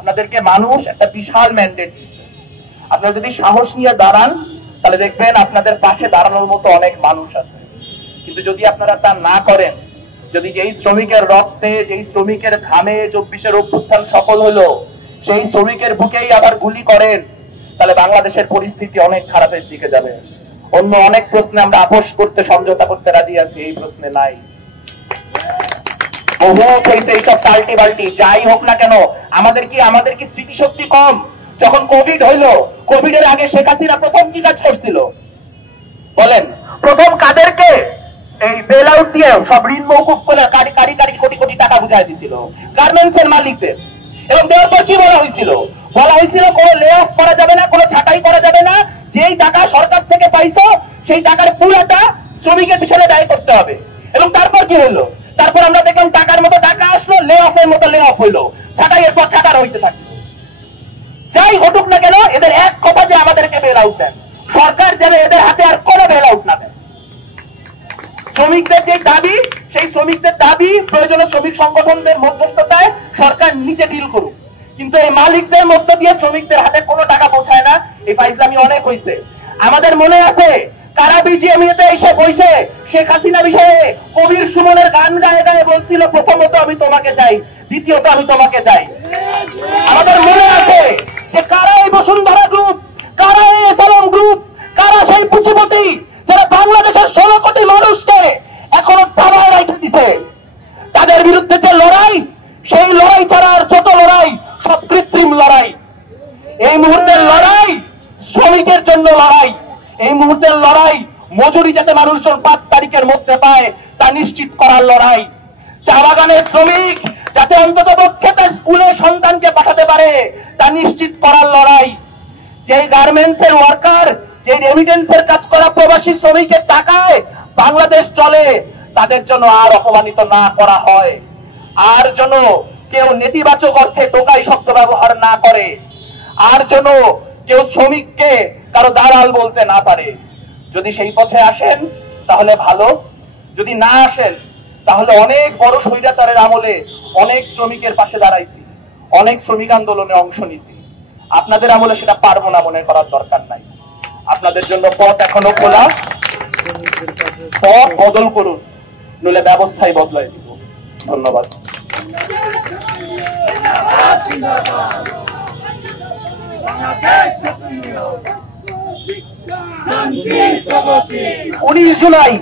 আপনাদেরকে মানুষ একটা বিশাল ম্যান্ডেট দিচ্ছে। আপনারা যদি সাহস নিয়ে দাঁড়ান তাহলে দেখবেন আপনাদের পাশে দাঁড়ানোর মতো অনেক মানুষ আছে। কিন্তু যদি আপনারা তা না করেন, যদি যেই শ্রমিকের রক্তে, যেই শ্রমিকের ঘামে 24-এর অভ্যুত্থান সফল হলো, সেই শ্রমিকের বুকেই আবার গুলি করেন, তাহলে বাংলাদেশের পরিস্থিতি অনেক খারাপের দিকে যাবে। অন্য অনেক প্রশ্নে আমরা আপোষ করতে, সমঝোতা করতে রাজি আছি, এই প্রশ্নে নাই। বহু হয়েছে এইসব পাল্টি বাল্টি। যাই হোক না কেন, আমাদের কি স্মৃতিশক্তি কম? যখন কোভিড হইলো, কোভিডের আগে শেখ হাসিনা প্রথম কি কাজ করছিল বলেন? প্রথম কাদেরকে এই বেল আউট দিয়ে সব ঋণ মৌকুফ করে কোটি কোটি টাকা বুঝাই দিছিল গার্মেন্টসের মালিকদের। এবং দেওয়ার পর কি বলা হয়েছিল? কোনো লে অফ করা যাবে না, কোনো ছাঁটাই করা যাবে না, যেই টাকা সরকার থেকে পাইছো সেই টাকার পুরোটা শ্রমিকের পিছনে দায়ী করতে হবে। এবং তারপর কি হলো? তারপর আমরা দেখলাম টাকার মতো টাকা আসলো, লে অফের মতো লে অফ হইলো, ছাঁটাইয়ের পর ছাঁটার হইতে থাকলো। যাই ঘটুক না কেন, এদের এক কথা যে আমাদেরকে বেল আউট দেন, সরকার যেন এদের হাতে আর কোনো বেল আউট না দেন। শ্রমিকদের যে দাবি, সেই শ্রমিকদের দাবি প্রয়োজনে শ্রমিক সংগঠনদের মধ্যস্থতায় সরকার নিচে ডিল করুক, কিন্তু এই মালিকদের মধ্য দিয়ে শ্রমিকদের হাতে কোনো টাকা পৌঁছায় না। এই ফাইজলামি অনেক হয়েছে। আমাদের মনে আছে কারা বিজিএমইতে এসে বসে শেখ হাসিনা বিষয়ে কবির সুমনের গান গায়ে গায়ে বলছিল, প্রথমত আমি তোমাকে চাই, দ্বিতীয়ত আমি তোমাকে চাই। আমাদের মনে আছে যে কারা এই বসুন্ধরা গ্রুপ, কারা এই এসএলএম গ্রুপ, কারা সেই পুঁজিপতি যারা বাংলাদেশের 16 কোটি মানুষকে এখনো দাবায় রেখে দিছে। তাদের বিরুদ্ধে যে লড়াই, সেই লড়াই ছাড়া আর যত লড়াই সব কৃত্রিম লড়াই। এই মুহূর্তের লড়াই শ্রমিকের জন্য লড়াই। এই মুহূর্তের লড়াই মজুরি যাতে মানুষজন 5 তারিখের মধ্যে পায় তা নিশ্চিত করার লড়াই। চা বাগানের শ্রমিক যাতে অন্তত পক্ষে তার স্কুলে সন্তানকে পাঠাতে পারে তা নিশ্চিত করার লড়াই। যে গার্মেন্টসের ওয়ার্কার, যে রেমিটেন্সের কাজ করা প্রবাসী শ্রমিকের টাকায় বাংলাদেশ চলে, তাদের জন্য আর অপমানিত না করা হয়, আর যেন কেউ নেতিবাচক অর্থে টোকাই শব্দ ব্যবহার না করে, আর যেন কেউ শ্রমিককে কারো দালাল বলতে না পারে। যদি সেই পথে আসেন তাহলে ভালো, যদি না আসেন তাহলে অনেক বড় স্বৈরাচারের আমলে অনেক শ্রমিকের পাশে দাঁড়াইছি, অনেক শ্রমিক আন্দোলনে অংশ নিছি। আপনাদের আমলে সেটা পারবো না মনে করার দরকার নাই। আপনাদের জন্য পথ এখনো খোলা, পথ বদল করুন, নইলে ব্যবস্থাই বদলাই দিব। ধন্যবাদ। 19 জুলাই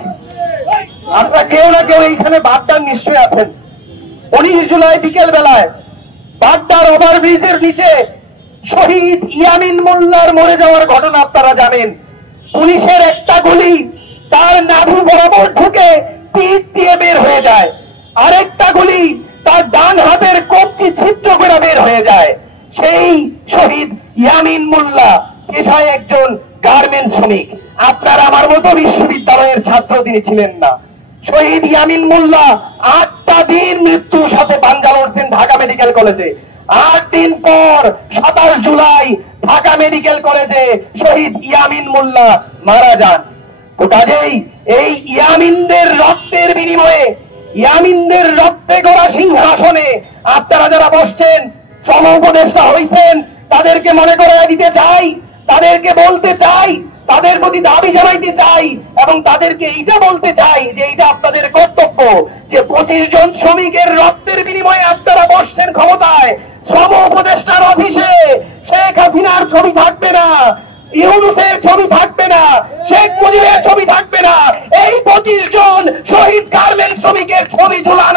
আপনারা কেউ না কেউ এইখানে বাড্ডার নিশ্চয় আছেন। 19 জুলাই বিকেল বেলায় বাড্ডার ওভারব্রিজের নিচে শহীদ ইয়ামিন মোল্লার মরে যাওয়ার ঘটনা আপনারা জানেন। পুলিশের একটা গুলি তার নাভি বরাবর ঢুকে পিঠ দিয়ে বের হয়ে যায়, আরেকটা গুলি তার ডান হাতের কবজি ছিদ্র করে বের হয়ে যায়। সেই শহীদ ইয়ামিন মোল্লা পেশায় একজন গার্মেন্টস শ্রমিক। আপনার আমার মতো বিশ্ববিদ্যালয়ের ছাত্র তিনি ছিলেন না। শহীদ ইয়ামিন মোল্লা 8টা দিন মৃত্যুর সাথে পাঞ্জা লড়ছেন ঢাকা মেডিকেল কলেজে। 8 দিন পর 27 জুলাই ঢাকা মেডিকেল কলেজে শহীদ ইয়ামিন মোল্লা মারা যান। কাজেই এই ইয়ামিনদের রক্তের বিনিময়ে, ইয়ামিনদের রক্তে গড়া সিংহাসনে আপনারা যারা বসছেন, শ্রম উপদেষ্টা হইছেন, তাদেরকে মনে করে দিতে চাই, তাদেরকে বলতে চাই, তাদের প্রতি দাবি জানাইতে চাই এবং তাদেরকে এইটা বলতে চাই যে এইটা আপনাদের কর্তব্য যে 25 জন শ্রমিকের রক্তের বিনিময়ে আপনারা বসছেন ক্ষমতায়। শ্রম উপদেষ্টার অফিসে শেখ হাসিনার ছবি থাকবে না, ইউনূসের ছবি থাকবে না, শেখ মুজিবের ছবি থাকবে না, এই 25 জন শহীদ গার্মেন্টস শ্রমিকের ছবি ঝুলা